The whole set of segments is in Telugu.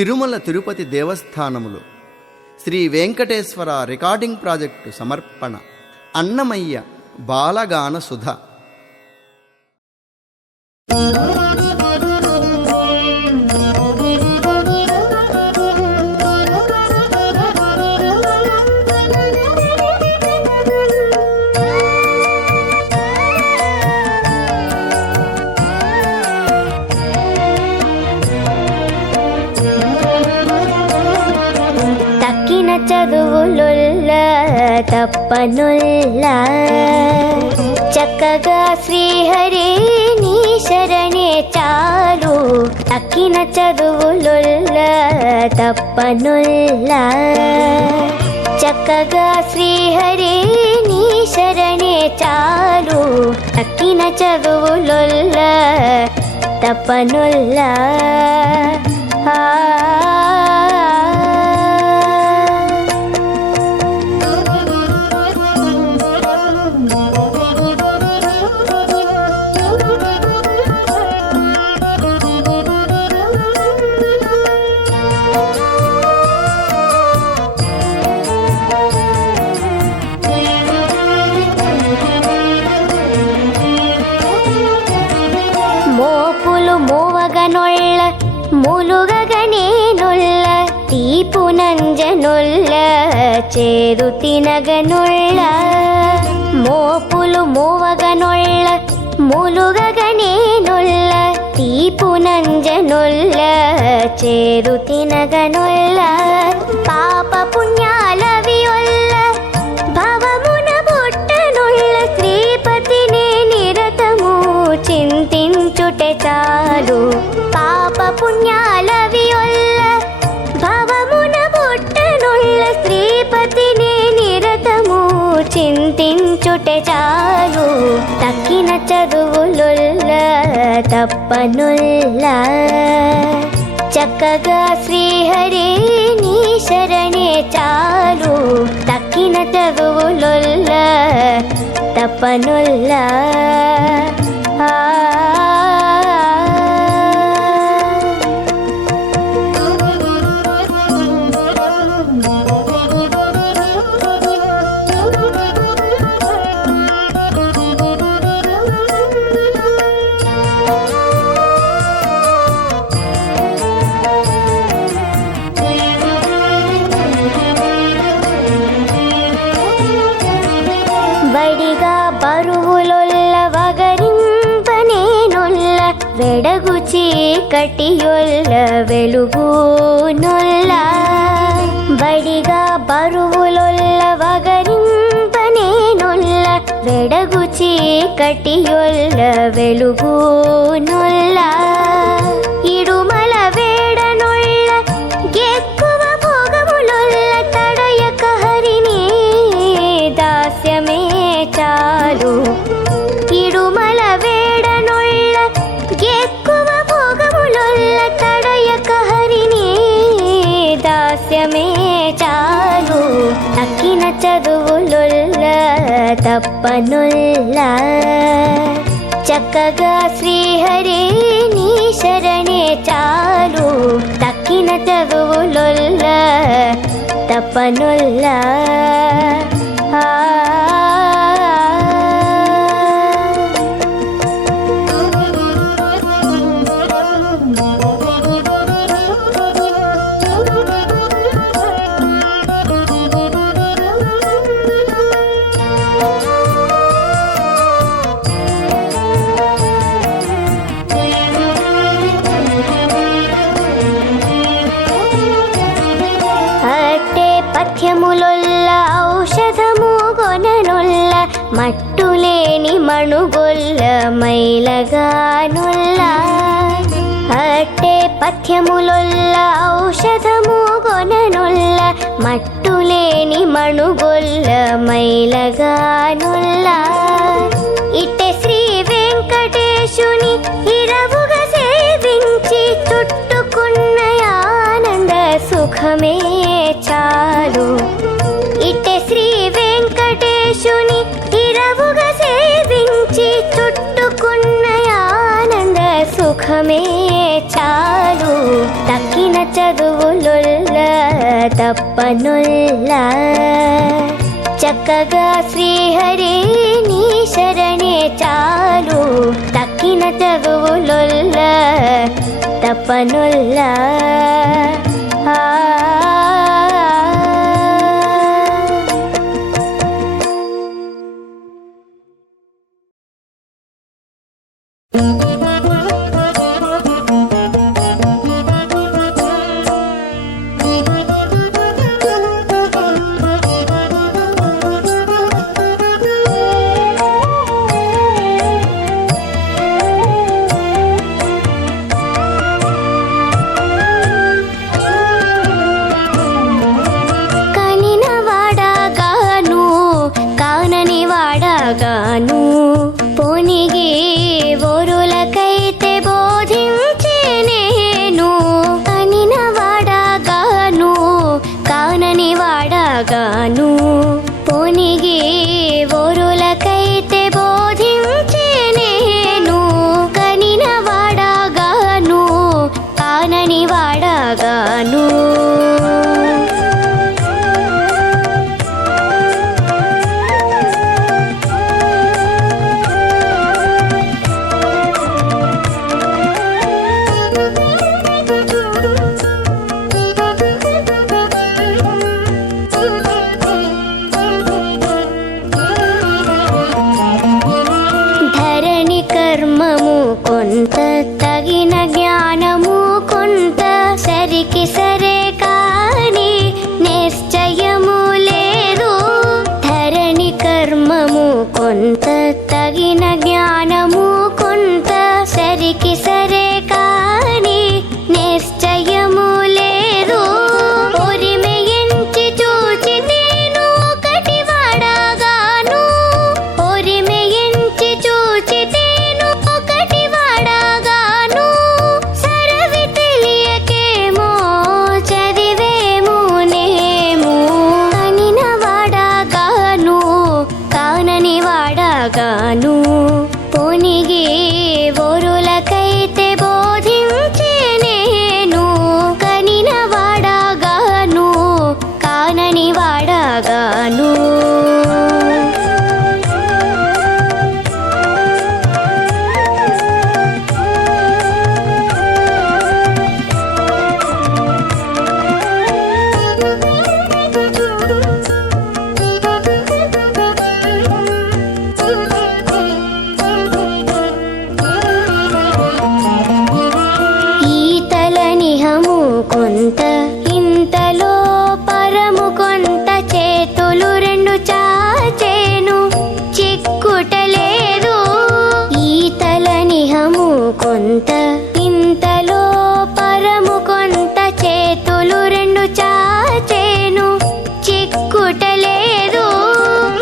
తిరుమల తిరుపతి దేవస్థానములో శ్రీ వెంకటేశ్వర రికార్డింగ్ ప్రాజెక్టు సమర్పణ అన్నమయ్య బాలగాన సుధ. చదువులుల్ల తప్పనుల్ల చక్కగా శ్రీహరి నీ శరణే చాలు. తక్కిన చదువులుల్ల తప్పనుల్ల చక్కగా శ్రీహరి నీ శరణే చాలు. తక్కిన చదువులుల్ల తప్పనుల్ల మోవగనొళ్ళ మూలుగగనేనొల్ల తీపు నంజనొల్ల చేదు తినగనొళ్ళ. మోపులు మోవగనొళ్ళ మూలుగగనేనొల్ల తీపు నంజనొల్ల చేదు తినగనొల్ల. పాప పుణ్యాలవి ఒల్ల భవమున బుట్టనొల్ల శ్రీపతినే నిరతము చింతించుటే చాలు. పాప పుణ్యాలవి ఒల్ల భవమున బుట్టనొల్ల శ్రీపతినే నిరతము చింతించుటే చాలు. తక్కిన చదువులుల్ల తప్పనుల్ల చక్కగా శ్రీహరి నీ శరణే చాలు. తక్కిన చదువులుల్ల తప్పనుల్ల బడిగా బరువులొల్ల వగరింపనేనొల్ల వెడగు చీకటియొల్ల వెలుగునొల్ల. బడిగా బరువులొల్ల వగరింపనేనొల్ల వెడగు చీకటియొల్ల వెలుగునొల్ల. ఇడుమల వేడనొల్ల ఎక్కువ భోగములొల్ల తడయక హరిని దాస్యమే చాలు. ఇడుమల వేడనొళ్ళ ఎక్కువ భోగములొల్ల తడయక హరిని దాస్యమే చాలు. తక్కిన చదువులుల్ల తప్పనుల్ల చక్కగా శ్రీహరి నీ శరణే చాలు. తక్కిన చదువులుల్ల తప్పనుల్ల పథ్యములొల్ల ఔషధము గొననొల్ల మట్టులేని మణుగొల్ల మైలగానొల్ల. అట్టే పథ్యములొల్ల ఔషధము గొననొల్ల మట్టులేని మణుగొల్ల మైలగానొల్ల. ఇట్టే శ్రీ వెంకటేశుని ఇరవుగా సేవించి చుట్టుకున్న ఆనంద సుఖమే చాలు. ఇట్టే శ్రీ వెంకటేశుని ఇరవుగా సేవించి చుట్టుకున్న ఆనంద సుఖమే చాలు. తక్కిన చదువులొల్ల తప్పనొల్ల చక్కగా శ్రీహరి నీ శరణే చాలు తక్కిన చదువులొల్ల తప్పనొల్ల గాను పోనిగి ఓరులకైతే బోధించే నేను కనిన వాడగాను కానని వాడగాను పోనిగి ఓరులకైతే బోధించే నేను కనిన వాడగాను కానని వాడగాను కొంత తగిన జ్ఞానము కొంత సరికి సరే కాని నిశ్చయము లేదు ధరణి కర్మము కొంత తగిన జ్ఞానము కొంత సరికి సరే కాని నిశ్చయము లేదు ఒరిమెయించి చూచి నేను ఒకటి వాడగాను ఒరిమెయించి చూచి గాను పోనిగి ఓరులకైతే బోధించే నేను కనిన వాడగాను కానని వాడగాను కొంత ఇంతలో పరము కొంత చేతులు రెండు చాచేను చిక్కుటలేదు ఈతల నిహము కొంత ఇంతలో పరము కొంత చేతులు రెండు చాచేను చిక్కుటలేదు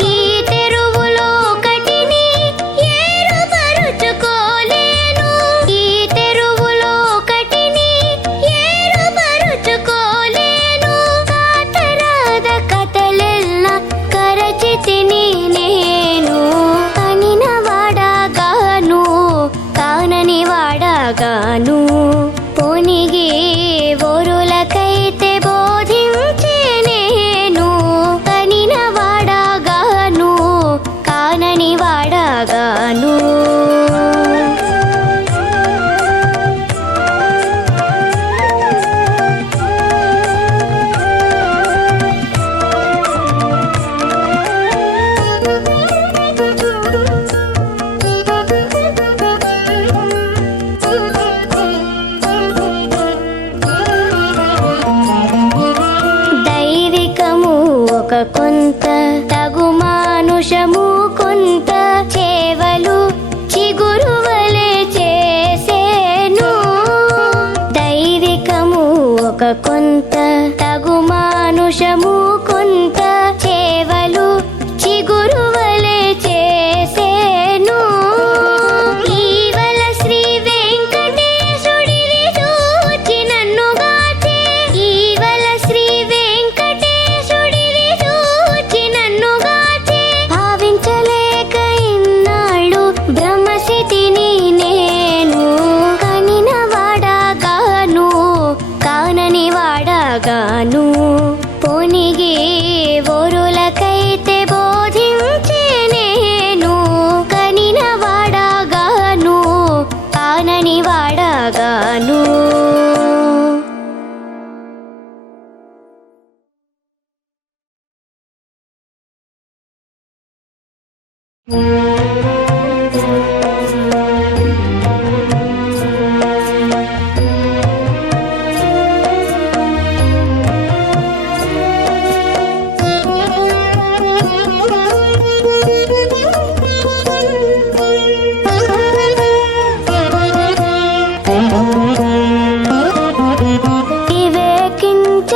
ఈ తెరువులో ఒకటిని ఏరుపరుచుకోలేను ఈ తెరువులో ఒకటిని ఏరుపరుచుకోలేను కాతరాద కథలెల్ల కరచితిని నేను కనిన వాడగాను కానని వాడగాను పోనిగి ఓరులకైతే బోధించే నేను కనిన వాడగాను కానని వాడగాను కొంత తగు మానుషము కొంత చేవలు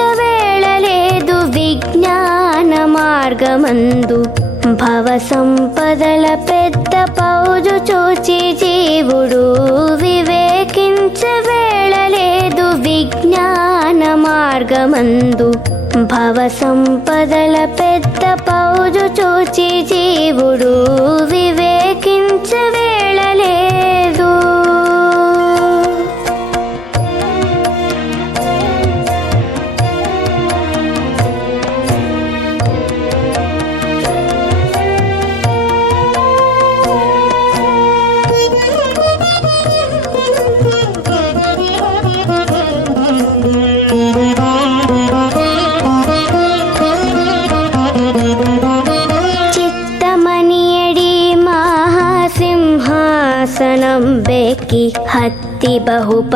వివేకించవేళలేదు విజ్ఞాన మార్గమందు భవ సంపదల పెద్ద పౌజు చూచి జీవుడు వివేకించవేళలేదు విజ్ఞాన మార్గమందు భవ సంపదల పెద్ద పౌజు చూచి జీవుడు వివేకించవేళలేదు. సింహాసనం బెక్కి హత్తి బహుపరాకాయనరి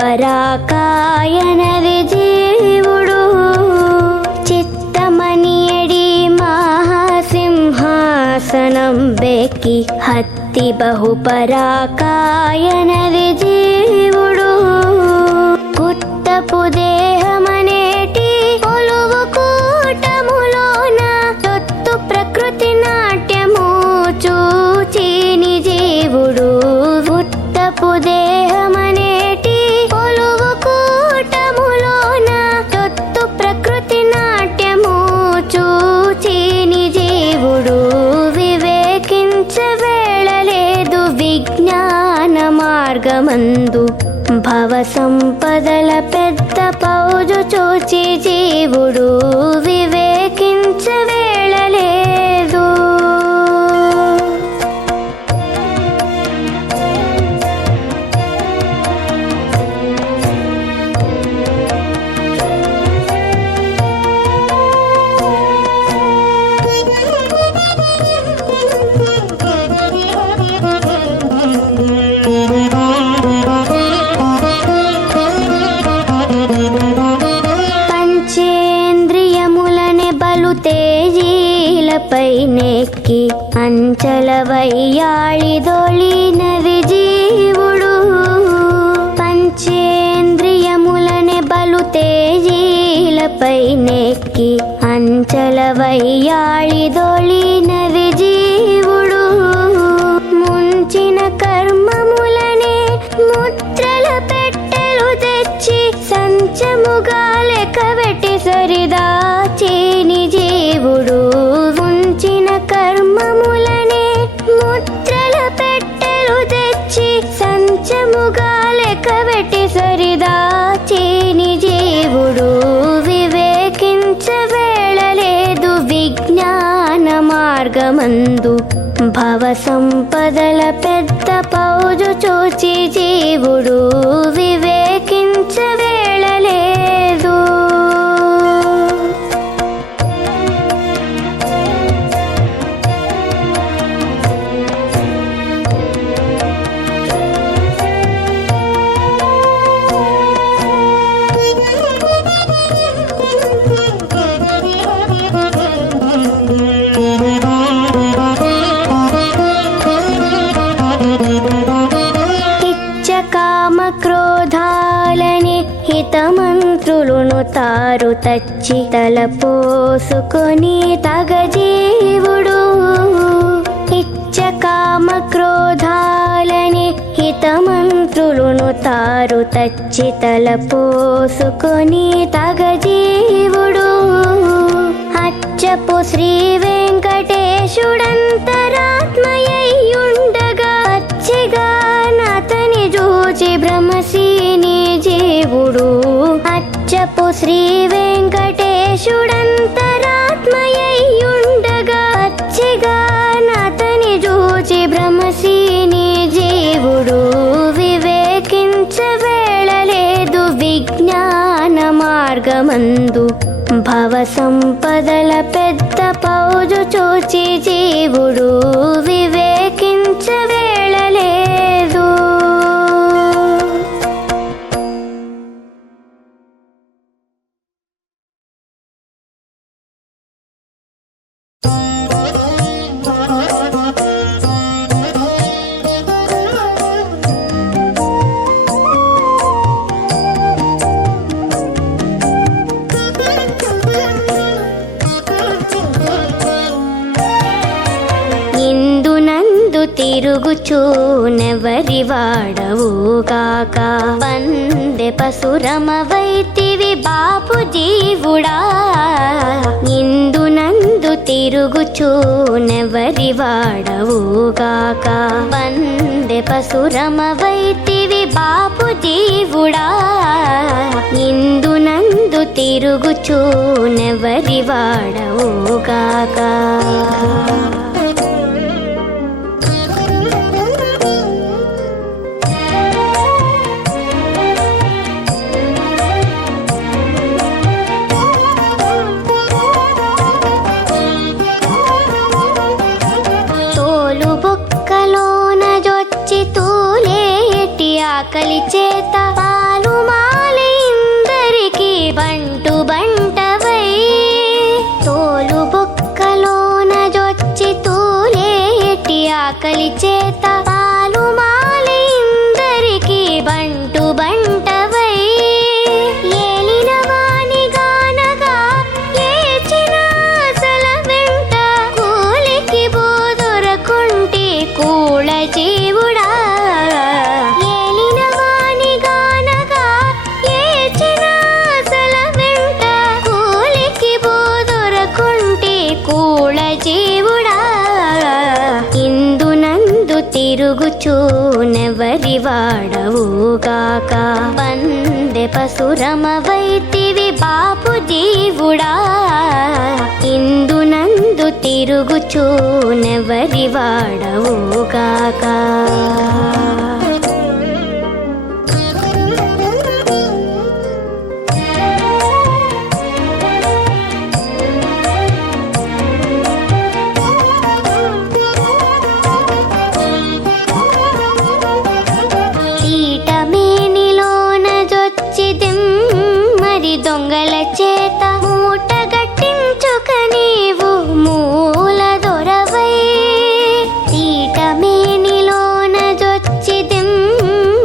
జీవుడు చిత్తమనియడి మహాసింహాసనం బెక్కి హత్తి బహుపరాకాయనరి జీవుడు కుత్తపు దేహమనేటి కొలువు కూటములోన తొత్తు ప్రకృతి నాట్యము చూచిని జీవుడు ఉత్తపు దేహమనేటి కొలువు కూటములోన తొత్తు ప్రకృతి నాట్యము చూచిని జీవుడు వివేకించవేళలేదు విజ్ఞాన మార్గమందు భవ సంపదల పెద్ద పౌజు చూచి జీవుడు వివేకించవేళలేదు. పంచేంద్రియములనే బలు తేజీలపై నెక్కి అంచల వయ్యాళిదొలినరి జీవుడు పంచేంద్రియములనే బలు తేజీలపై నెక్కి అంచల వయ్యాళిదొలినరి జీవుడు ముంచిన కర్మములనే ముద్రల పెట్టెలు తెచ్చి సంచముగా లెక్కబెట్టి సరిదాచేని జీవుడు ముంచిన కర్మములనే ముద్రల పెట్టెలు తెచ్చి సంచముగా లెక్కబెట్టి సరిదాచేని జీవుడు వివేకించవేళలేదు విజ్ఞాన మార్గమందు భవ సంపదల పెద్ద పౌజు చూచి జీవుడు వివేకించవేళలేదు. కామ క్రోధాలని హితమంత్రులును తారు తచ్చి తలపోసుకొని తగ జీవుడు ఇచ్చ కామ క్రోధాలని హితమంత్రులును తారు తచ్చి తలపోసుకొని తగ జీవుడు అచ్చపు శ్రీ వెంకటేశుడంతరాత్మయ్యుండగా అచ్చిగా నతని జూచి భ్రమసీని జీవుడు అచ్చపు శ్రీ వెంకటేశుడంతరాత్మయ్యుండగా అచ్చిగా నతని జూచి భ్రమసీని జీవుడు వివేకించవేళలేదు విజ్ఞాన మార్గమందు భవ సంపదల పెద్ద పౌజు చూచి జీవుడు వివేక తిరుగుచూ నెవరి వాడవుగాక. వందె పశురమవైతివి బాపు జీవుడా, ఇందునందు తిరుగుచూ నెవరి వాడవుగాక. వందె పశురమవైతివి బాపు జీవుడా, ఇందునందు తిరుగుచూ నెవరి వాడవుగాక. ఆకలి చేత పాలు మాలి ఇందరికి బంటు బంటవై, తోలు బొక్కలోన జొచ్చి తూలేటి ఆకలి చేత పాలు మాలి ఇందరికి బంటు బంటవై, ఏలిన వాని గానగా లేచిన అసల వెంట కూలికి బోదొరకుంటి కూళ జీవుడా. తిరుగుచూ నెవరి వాడవుగాక. వందె పశురమవైతివి బాపు జీవుడా, ఇందునందు తిరుగుచూ నెవరి వాడవుగాక. దొంగల చేత మూట గట్టించుక నీవు మూల దొరవై, తీట మేనిలోన జొచ్చి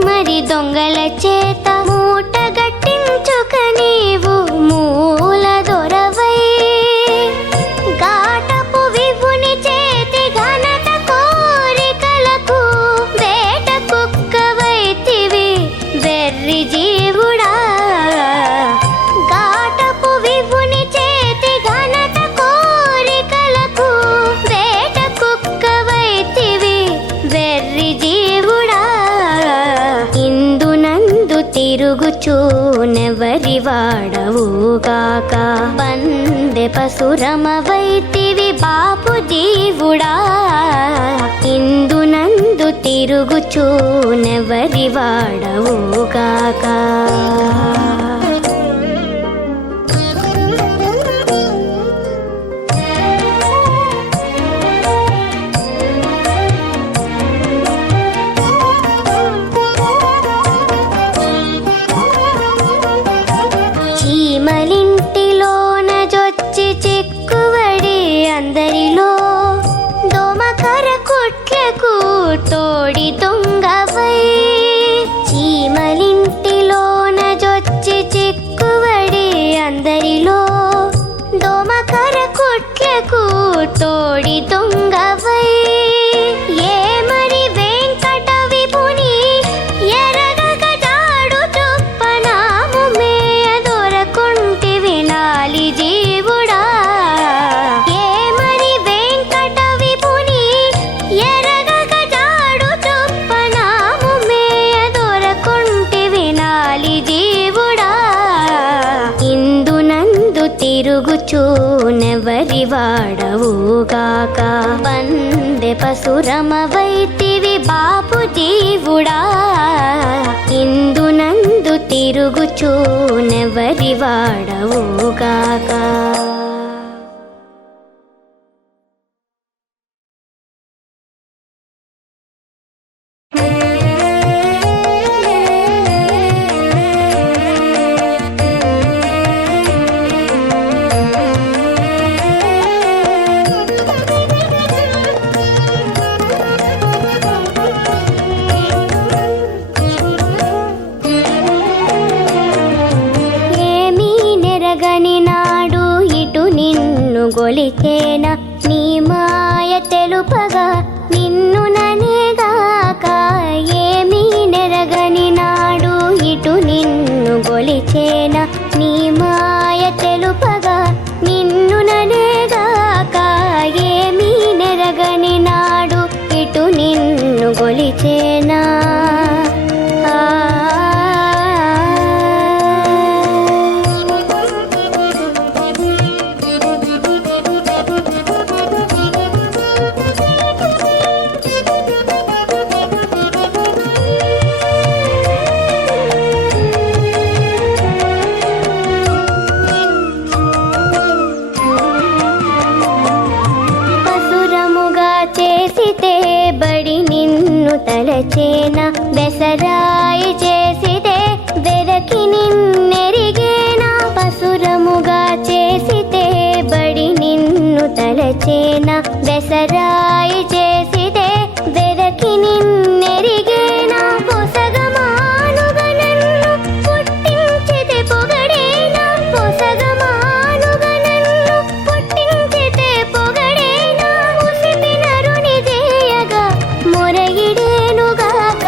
మరి దొంగల చేత మూట గట్టించుక నీవు మూల దొరవై, గాటపు విభుని చేతి ఘనత కోరికలకు వేట కుక్కవైతివి వెర్రి జీవుడా. తిరుగుచూ నెవరి వాడవుగాక. వందె పశురమవైతివి బాపు జీవుడా, ఇందునందు తిరుగుచూ నెవరి వాడవుగాక. చీమలింటిలోన జొచ్చి చిక్కువడి అందరిలో దోమకర కుట్లకు తోడి దొంగవై, చీమలింటిలోన జొచ్చి చిక్కువడి అందరిలో దోమకర కుట్లకు తోడి దొంగవై, ఏ మరి వెంకట విభుని ఎరగక జాడు చొప్పనాము మేయ దొరకుంటి వినాలి జీవుడా. ఏ మరి వెంకట విభుని ఎరగక జాడు చొప్పనాము మేయ దొరకుంటి వినాలి జీవుడా. ఇందునందు తిరుగుచూ నెవరి వాడవుగాక. వందె పశురమవైతివి బాపు జీవుడా, ఇందునందు తిరుగుచూ నెవరి వాడవుగాక. ఏమీ నెరగని నాడు ఇటు గొలిచేనా చేసితే బడి నిన్ను తలచేనా బెసరాయి చేసితే వెరకి నిన్నెరిగేనా పసురముగా చేసితే బడి నిన్ను తలచేనా బెసరాయి చేసితే వెరకి నిన్నెరిగేనా పొసగమానుగా నన్ను పుట్టించితే పొగడేనా పొసగమానుగా నన్ను పుట్టించితే పొగడేనా మొరగిడేనుగాక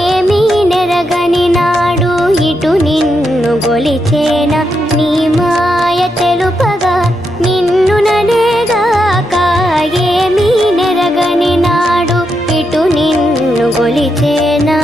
ఏమీ నెరగని నాడు ఇటు నిన్ను గొలిచేనా నీ మాయ తెలుపగా నిన్ను ననేగాక ఏమీ నెరగని నాడు ఇటు నిన్ను గొలిచేనా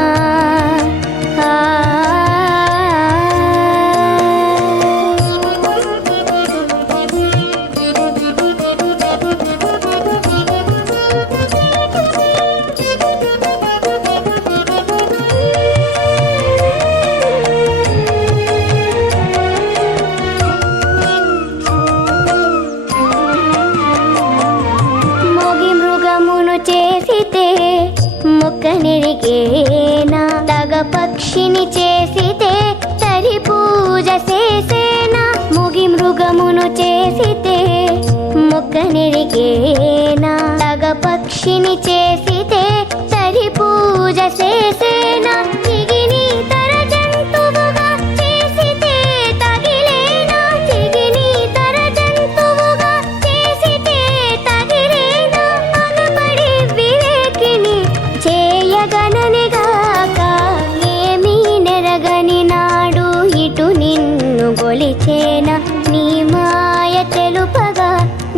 చేసితే మొక్కనిరిగేనా తగ పక్షిని చేసితే తరి పూజ చేసేనా ముగి మృగమును చేసితే మొక్కనిరిగేనా తగ పక్షిని చేసితే తరి పూజ చేసేనా చిగిని తర జంతువుగా చేసితే తగిలేనా చిగిని తర జంతువుగా చేసితే తగిలేనా అగపడి వివేకిని చేయగననిగాక ఏమీ నెరగని నాడు ఇటు నిన్ను గొలిచేనా నీ మాయ తెలుపగా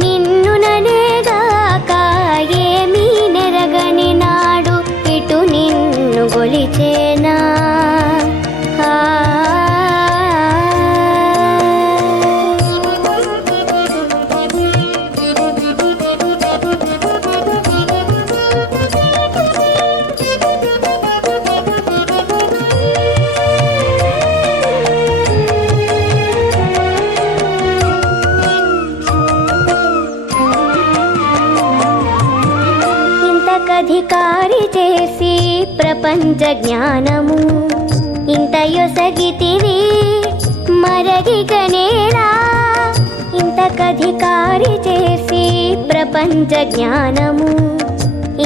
నిన్ను ననేగాక ఏమీ నెరగని నాడు ఇటు నిన్ను గొలిచేనా అధికారి చేసి ప్రపంచ జ్ఞానము ఇంత యొసగితివి మరగిగనేరా ఇంతకధికారి చేసి ప్రపంచ జ్ఞానము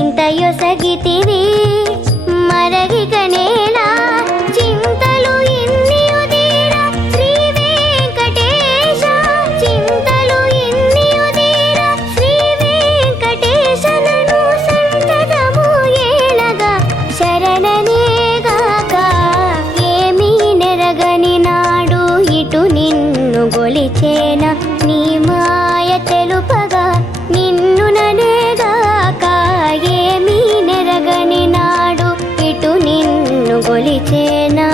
ఇంత యొసగితివి మరగిగనేలా చింతలు ఇన్ని ఉదీరా శ్రీ వెంకటేశ చింతలు ఇన్ని ఉదీరా శ్రీ వెంకటేశనను శరణనేగాక ఏమీ నెరగని నాడు ఇటు నిన్ను గొలిచేనా నీ మాయ తెలుపగా నిన్ను ననేగాక ఏమీ నెరగని నాడు ఇటు నిన్ను గొలిచేనా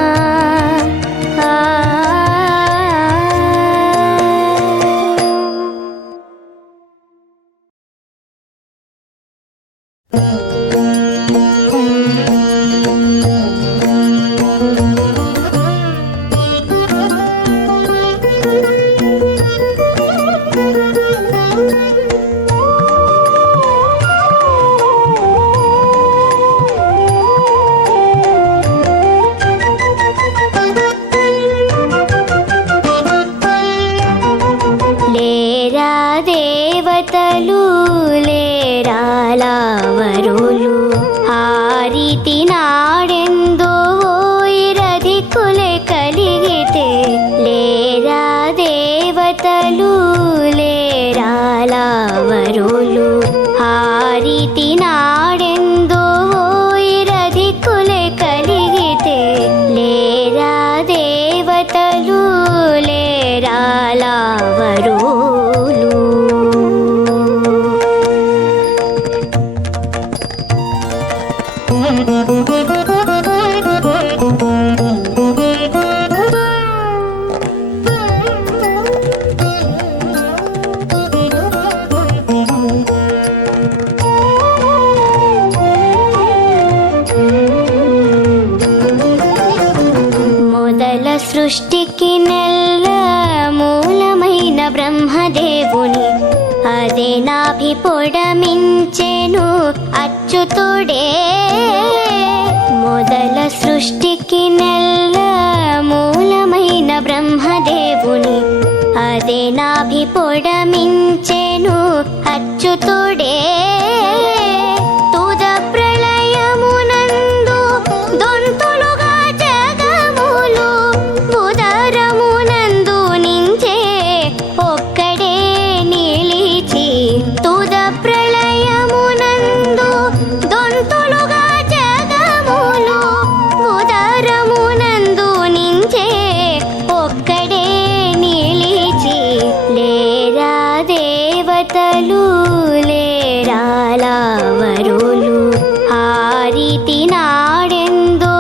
సృష్టికి నెల్ల మూలమైన బ్రహ్మదేవుని అదే నాభి పొడమించెను అచ్యుతుడే. మొదల సృష్టికి నెల్ల మూలమైన బ్రహ్మదేవుని అదే నాభి పొడమించెను అచ్యుతుడే. తుద ప్రళయమునందు దొంతులుగా జగములు ఉదరమునందు నించే ఒక్కడే నిలిచి. తుద ప్రళయమునందు దొంతులుగా జగములు ఉదరమునందు నించే ఒక్కడే నిలిచి. లేరా దేవతలు లేరాలవరులు హారితి నాడెందో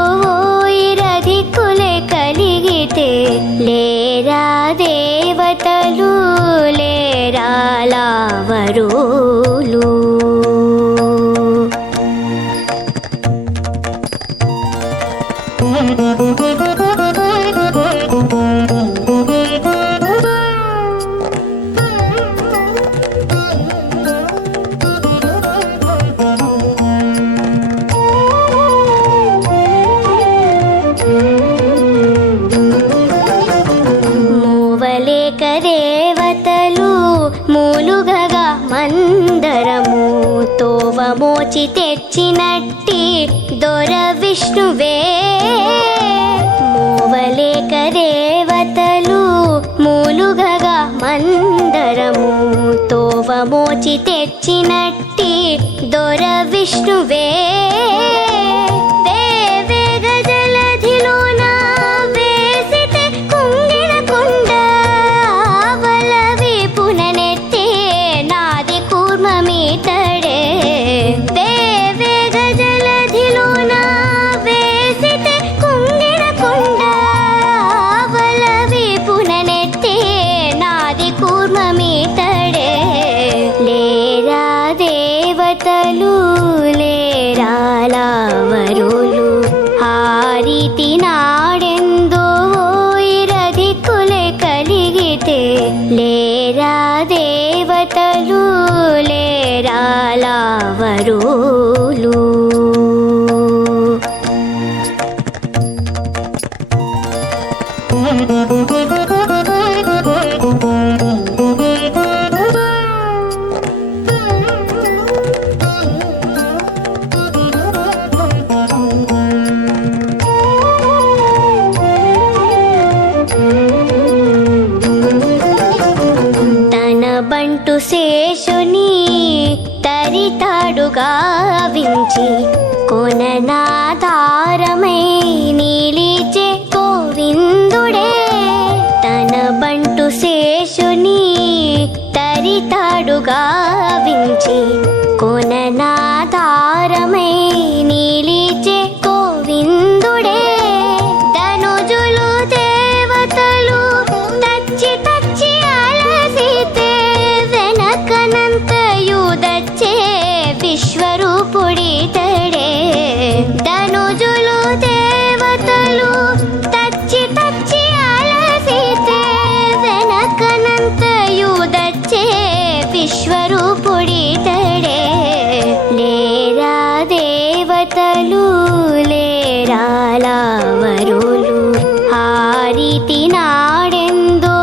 ఇరధికులే కలిగితే. లేరా దేవతలు లేరాలవరులు. మూవలేక దేవతలు మూలుగగా మందరము తోవమోచి తెచ్చినట్టి దొర విష్ణువే. మూవలేక దేవతలు మూలుగగా మందరము తోవమోచి తెచ్చినట్టి దొర విష్ణువే. జలధిలోన వేసితే కుంగిన కొండ ఆవలవి పుననెత్తే నాది కూర్మమీతడే. దేవేగ జలధిలోన వేసితే కుంగిన కొండ ఆవలవి పుననెత్తే నాది కూర్మమీతడే. లేరా దేవతలు లేరాలవరులు హారితి నాడెందో ఇరధికులే కలిగితే. లేరా దేవతలు లేరాలవరులు. తన బంటు శేషుని తరితాడుగా వించి కొననాధారమై నీలిచే గోవిందుడే. తన బంటు శేషుని తరితాడుగా వించి కొననాధారమై నీలిచే గోవిందుడే. ధనుజులు దేవతలు తచ్చి తచ్చి అలసితే వెనకనంతయు దచ్చే విశ్వరూపుడితడే. ధనుజులు దేవతలు తచ్చి తచ్చి అలసితే వెనకనంతయు దచ్చే విశ్వరూపుడితడే. లేరా దేవతలు లేరాలవరులు హారితి నాడెందో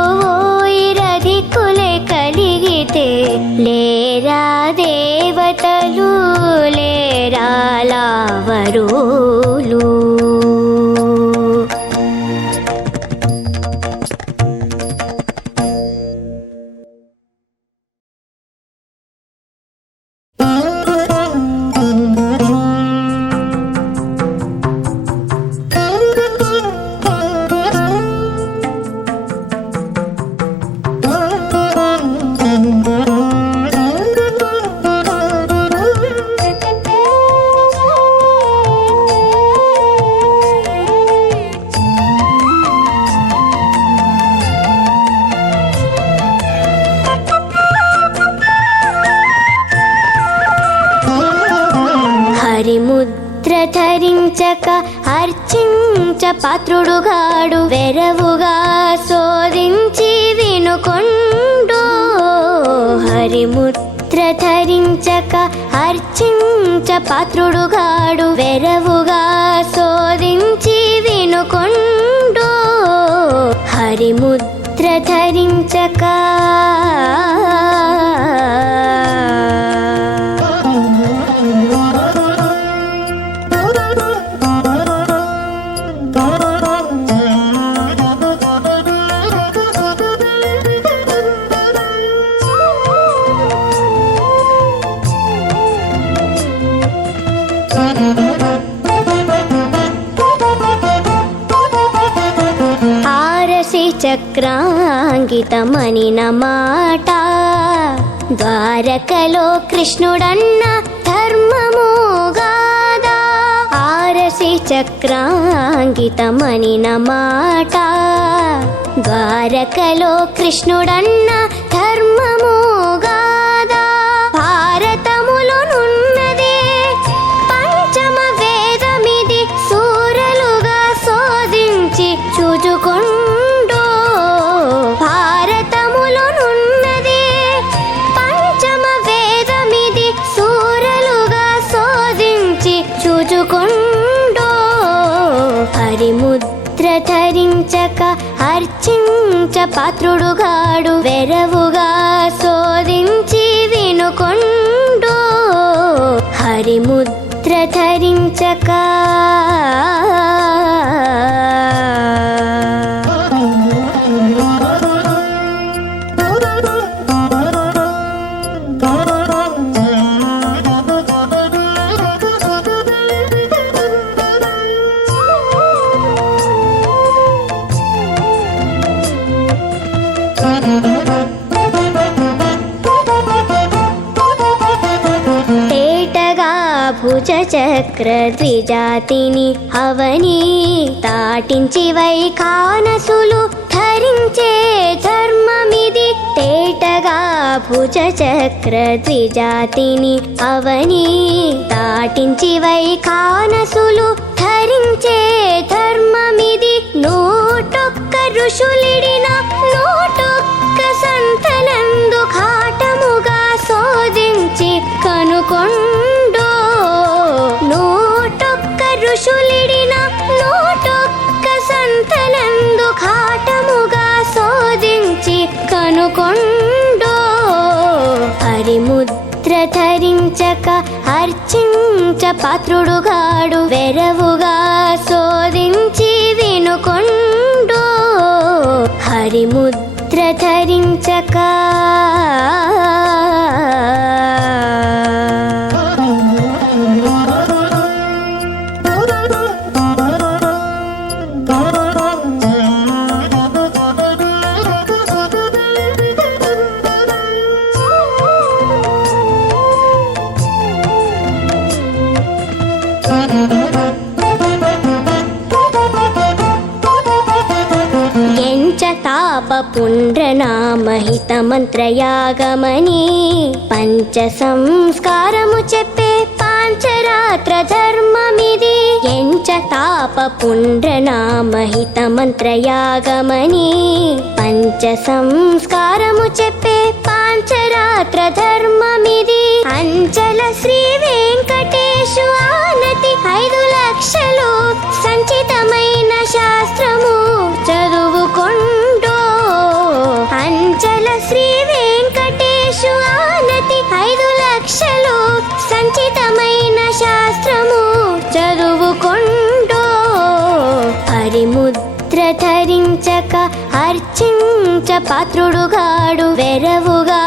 ఇరధికులే కలిగితే. లేరా దేవతలు లేరాలవరులు. హరిముద్ర ధరించక అర్చించ పాత్రుడుగాడు వెరవుగా శోధించి వినుకొండు. హరిముద్ర ధరించక అర్చించ పాత్రుడుగాడు వెరవుగా శోధించి వినుకొండు. హరిముద్ర ధరించక చక్రాంకితమనిన మాట ద్వారకలో కృష్ణుడన్న ధర్మముగాదా. ఆరసి చక్రాంకితమనిన మాట ద్వారకలో కృష్ణుడన్న ధర్మముగాదా. భారతములోనున్నదే పంచమ వేదమిది సూరలుగా శోధించి చూచుకొండు. భారతములోనున్నదే పంచమ వేదమిది సూరలుగా శోధించి చూచుకొండు. హరిముద్ర ధరించక అర్చించ పాత్రుడుగాడు వెరవుగా శోధించి వినుకొండు. హరిముద్ర ధరించక భుజ చక్ర ద్విజాతిని అవని తాటించి వైఖానసులు ధరించే ధర్మమిది. తేటగా భుజ చక్ర ద్విజాతిని అవని తాటించి వైఖానసులు ధరించే ధర్మమిది. 101 ఋషులిడిన 101 సంతనందు ఘాటముగా శోధించి కనుకొండు. 101 ఋషులిడిన 101 సంతనందు ఘాటముగా శోధించి కనుకొండు. హరిముద్ర ధరించక అర్చించ పాత్రుడుగాడు వెరవుగా శోధించి వినుకొండు. హరిముద్ర ధరించక పుండ్రనామహిత మంత్రయాగమని పంచ సంస్కారము చెప్పే పాంచరాత్ర ధర్మమిది. ఎంచ తాప పుండ్రనామహిత మంత్రయాగమని పంచ సంస్కారము చెప్పే పాంచరాత్ర ధర్మమిది. అంచల శ్రీ వెంకటేశు ఆనతి 5 లక్షలు సంచితమైన శాస్త్రము చదువుకొండు. అంచల శ్రీ వెంకటేశు ఆనతి 5 లక్షలు సంచితమైన శాస్త్రము చదువుకొండు. హరిముద్ర ధరించక అర్చించ పాత్రుడుగాడు వెరవుగా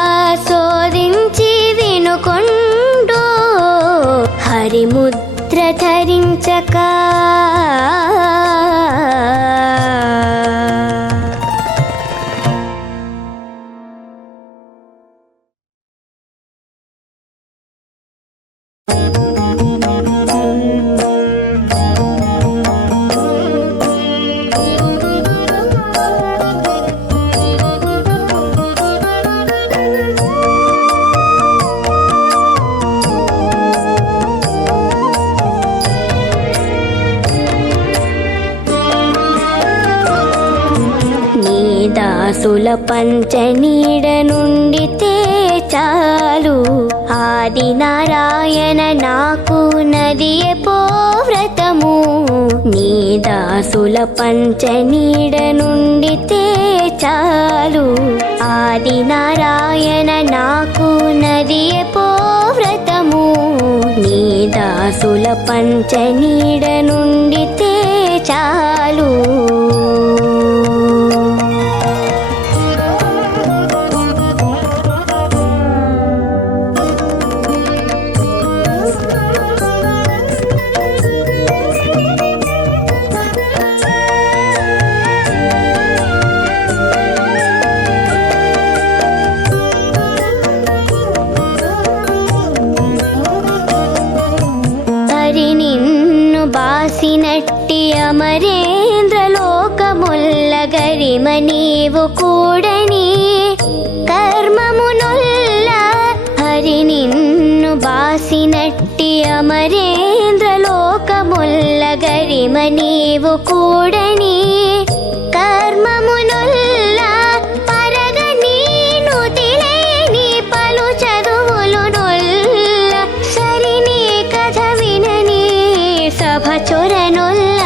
శోధించి వినుకొండు. హరిముద్ర ధరించక దాసుల పంచనీడ నుండితే చాలు ఆది నారాయణ నాకు నదియే పో వ్రతము నీ దాసుల పంచనీడ నుండితే చాలు ఆది నారాయణ నాకు నదియే పో వ్రతము నీ దాసుల పంచనీడ నుండితే చాలు బాసినట్టి అమరేంద్ర లోకముల్ల గరిమ నీవు కూడని కర్మమునొల్ల హరి నిన్ను బాసినట్టి అమరేంద్ర లోకముల్ల గరిమ నీవు కూడని కర్మమునొల్ల పరగ నీను తిలేని పలు చదువులు నొల్ల సరి నీ కథ వినని సభ చొరనొల్ల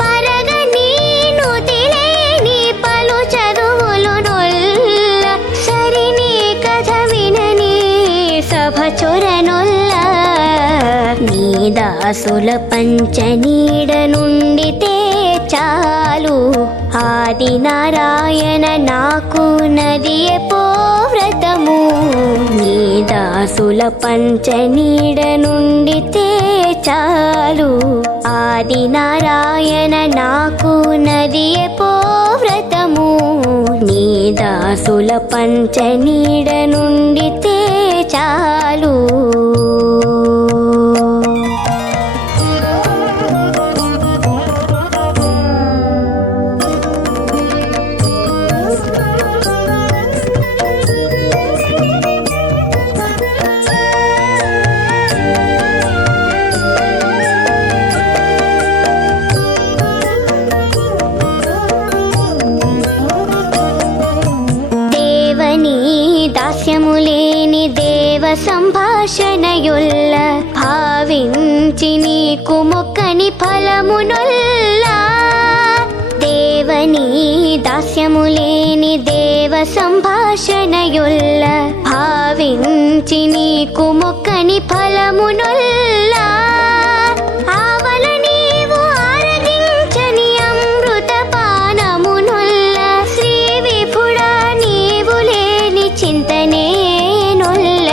పరగ నీను తిలేని పలు చదువులు నొల్ల సరి నీ కథ వినని సభ చొరనొల్ల నీ దాసుల పంచనీడ నుండితే చాలు ఆది నారాయణ నాకు నదియే పో వ్రతము నీ దాసుల పంచనీడ నుండితే చాలు ఆది నారాయణ నాకు నదియే పో వ్రతము నీ దాసుల పంచనీడ నుండితే చాలు దాస్యములేని దేవ సంభాషణయుల్ల భావించి నీకు మొక్కని ఫలమునొల్ల దేవని దాస్యములేని దేవ సంభాషణయుల్ల భావించి నీకు మొక్కని ఫలమునొల్ల ఆవల నీవు ఆరగించని అమృత పానమునొల్ల శ్రీ విపుడా నీవు లేని చింతనే నొల్ల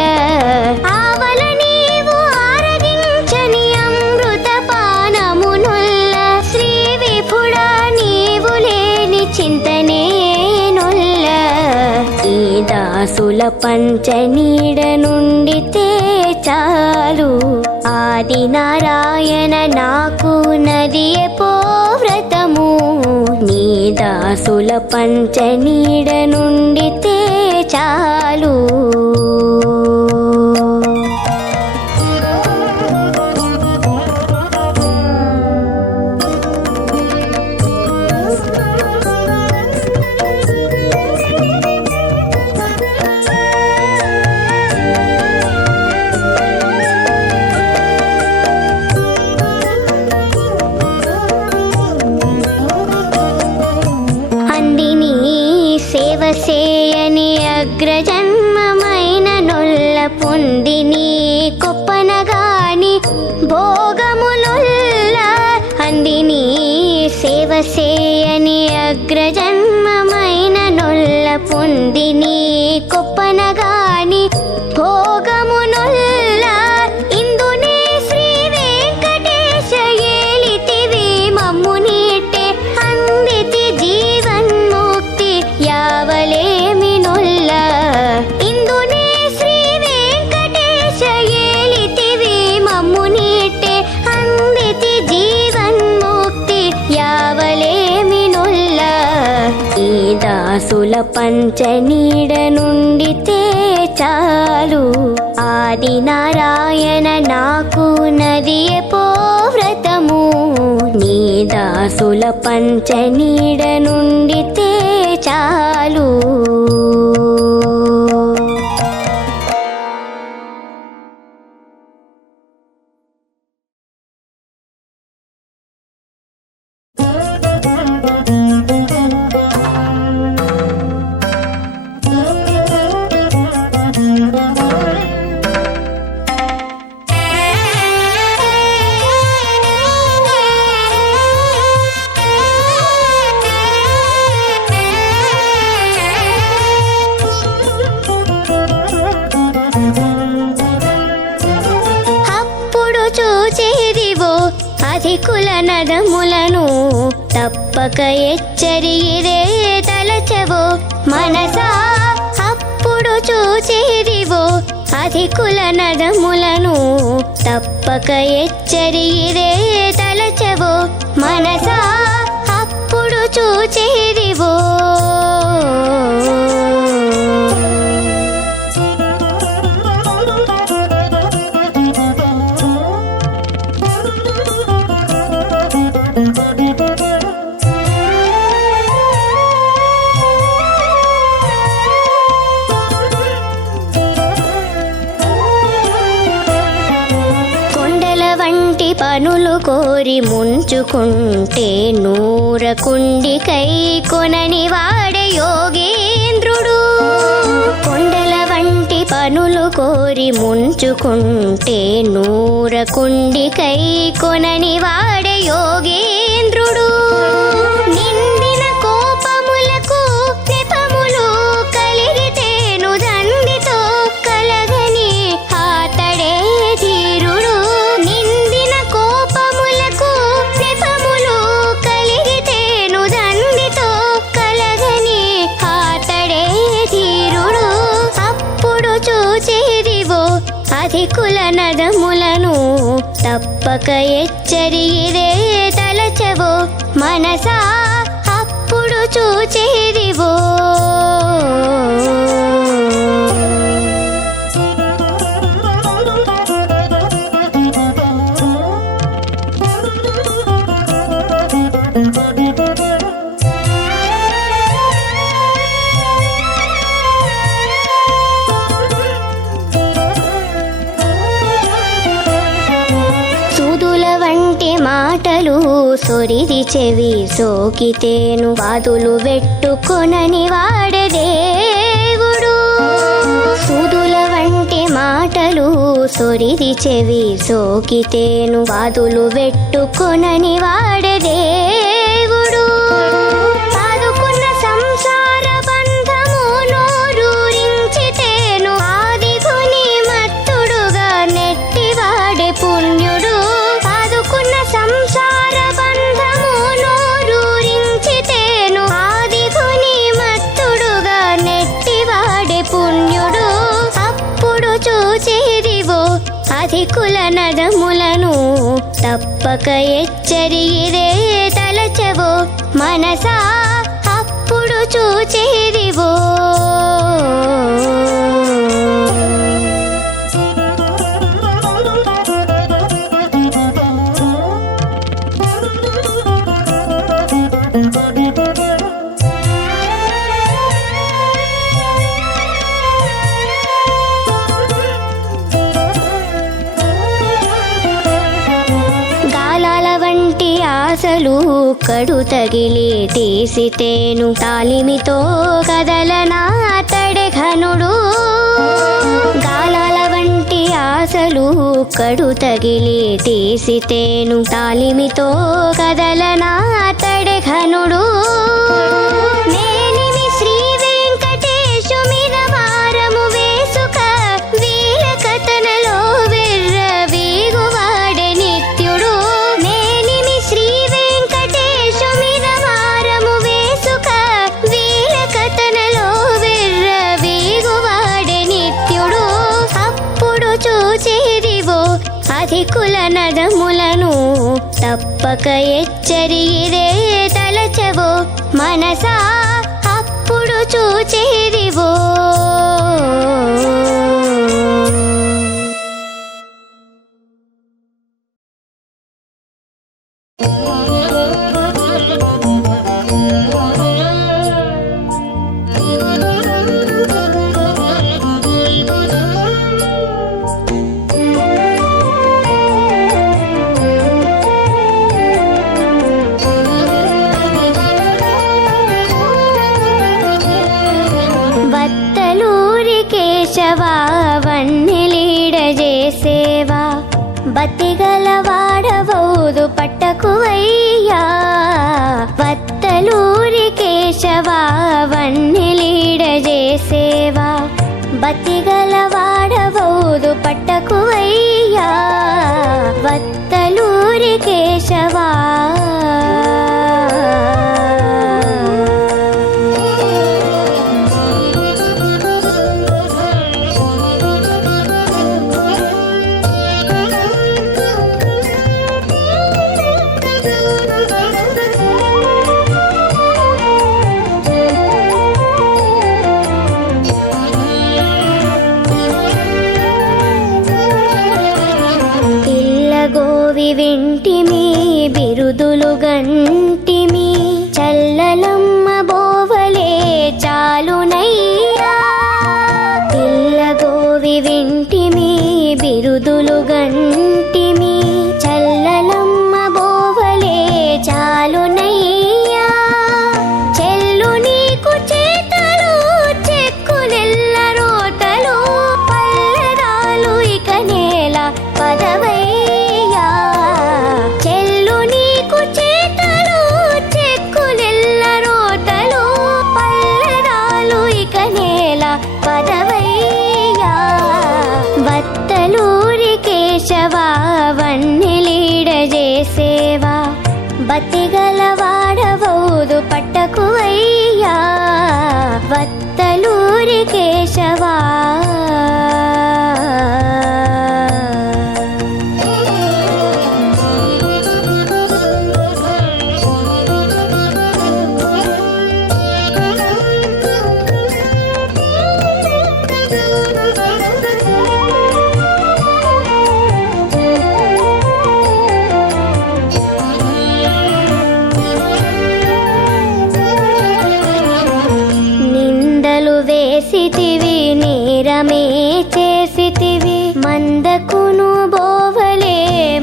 ఆవల నీవు ఆరగించని అమృత పానమునొల్ల శ్రీ విపుడా నీవు లేని చింతనే నొల్ల ఈ దాసుల పంచనీడ నుండితే చాలు ఆది నారాయణ నాకు నదియే పో వ్రతము నీ దాసుల పంచనీడ నుండితే చాలు సేయని అగ్రజన్మమైన నొల్ల పొందిని కొప్పనగాని భోగములొల్ల అందిని సేవ సేయని అగ్రజన్మమైన నొల్ల పొందిని కొప్పనగాని భోగమునొల్ల ఇందునే శ్రీ వెంకటేశ ఏలితివి మమ్ము నీటే అందితి జీవన్ముక్తి యావలేమి నొల్ల ఇందునే శ్రీ వెంకటేశ ఏలితివి మమ్ము నీటే అందితి జీవన్ముక్తి యావలేమి నొల్ల ఈ దాసుల పంచనీడ నుండితే చాలు ఆది నారాయణ నాకు నదియే పో వ్రతము నీ దాసుల పంచనీడ నుండితే చాలు. అధికుల నదములను తప్పక ఎచ్చరిగిరే తలచవో మనసా. అప్పుడు చూచేదివో అధికుల నదములను తప్పక ఎచ్చరిగిరే తలచవో మనసా. అప్పుడు చూచేదివో పనులు కోరి ముంచుకుంటే నూరకుండికై కొనని వాడే యోగేంద్రుడు. కొండల వంటి పనులు కోరి ముంచుకుంటే నూరకుండికై కొనని వాడే యోగేంద్రుడు. నిండిన కోపములకు నెపములు కలిగితేను దండితో కలగని ఆతడే ధీరుడు. అధికుల నదములను తప్పక ఎచ్చరిగిరే తలచవో మనసా. అప్పుడు చూచేదివో మాటలు సొరిది చెవి సోకితేను వాదులు వెట్టుకొనని వాడే దేవుడు. సూదుల వంటి మాటలు సొరిది చెవి సోకితేను వాదులు వెట్టుకొనని వాడే దేవుడు. సాదుకున్న సంసార బంధము నోరూరించితేను ఆదిగుని మత్తుడుగా నెట్టివాడే పుణ్యుడు. సంసార బంధము నోరూరించితేను ఆదిగుని మత్తుడుగా నెట్టివాడే పుణ్యుడు. అప్పుడు చూచేదివో అధికుల నదములను తప్పక ఎచ్చరిగిరే తలచవో మనసా. అప్పుడు చూచేదివో ఆశలు కడు తగిలి తీసితేను తాలిమితో కదలనాతడే ఘనుడు. గాలాల వంటి ఆశలు కడు తగిలి తీసితేను తాలిమితో కదలనాతడే ఘనుడు. మేలిమి శ్రీ వెంకటేశు మీద భారము వేసుక వీల కథనలో వెర్ర వీగువాడే నిత్యుడు. అధికుల నదములను తప్పక ఎచ్చరిగిరే తలచవో మనసా. అప్పుడు చూచేదివో పట్టకువయ్యా. వత్తలూరి కేశవా వన్నెలీడ చేసేవా, బతిగల వాడవౌదు పట్టకువయ్యా. వత్తలూరి కేశవా గోవి వింటిమి బిరుదులు గంటిమి, చల్లలమ్మ బోవలే చాలునయ్యా. పిల్ల గోవి వింటిమి బిరుదులు గంటిమి, చల్లలమ్మ బోవలే చాలునయ్యా. చెల్లు నీకు చేతలు చెక్కులెల్ల రోతలు, పల్లెరాలు ఇక నేల పదవై. వత్తలూరి కేశవా వన్నెలీడ చేసేవా, బతిగల వాడవౌదు పట్టకువయ్యా. వత్తలూరి కేశవా వేసితివి నేరమే చేసితివి, మందకును బోవలే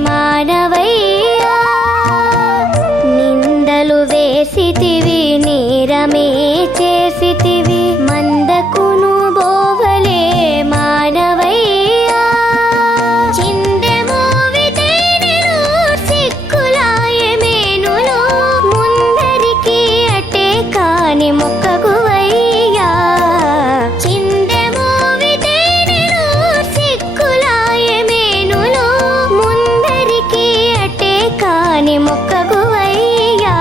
మానవయ్యా. నిందలు వేసితివి నేరమే చేసితివి, మందకును బోవలే మానవయ్యా. చిందెమోవి తేనెలు సిక్కులాయమేనులు, ముందరికి అటే కాని మొక్కకువయ్యా. చిందెమోవి తేనెలు సిక్కులాయమేనులు, ముందరికి అటే కాని మొక్కకువయ్యా.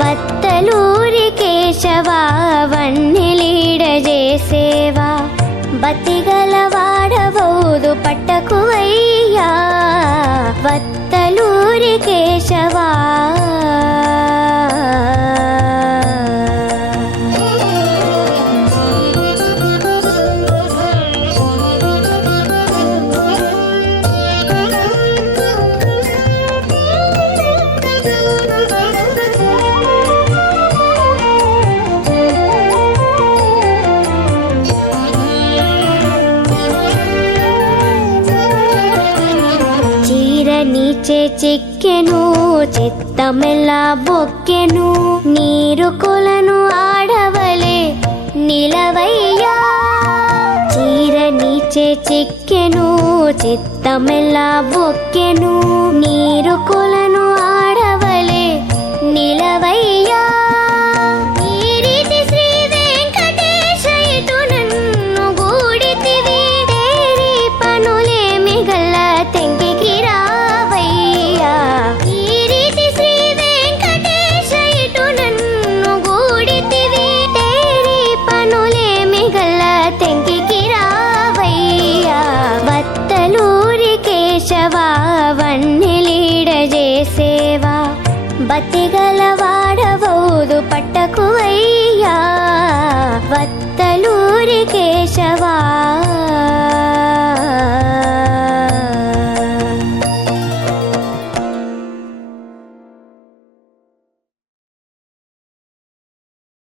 వత్తలూరి కేశవా వన్నెలీడ చేసేవా, బతిగల వాడవౌదు పట్టకువయ్యా. వత్తలూరి కేశవా నీచే చిక్కెను చిత్తమెల్లా బొక్కెను, నీరు కొలను ఆడవలే నిలవయ్యా. చీర నీచే చిక్కెను చిత్తమెల్లా బొక్కెను, నీరు కొలను ఆడవలే నిలవయ్యా. కేశవా వన్నెలీడ చేసేవా, బతిగల వాడవౌదు పట్టకువయ్యా. వత్తలూరి కేశవా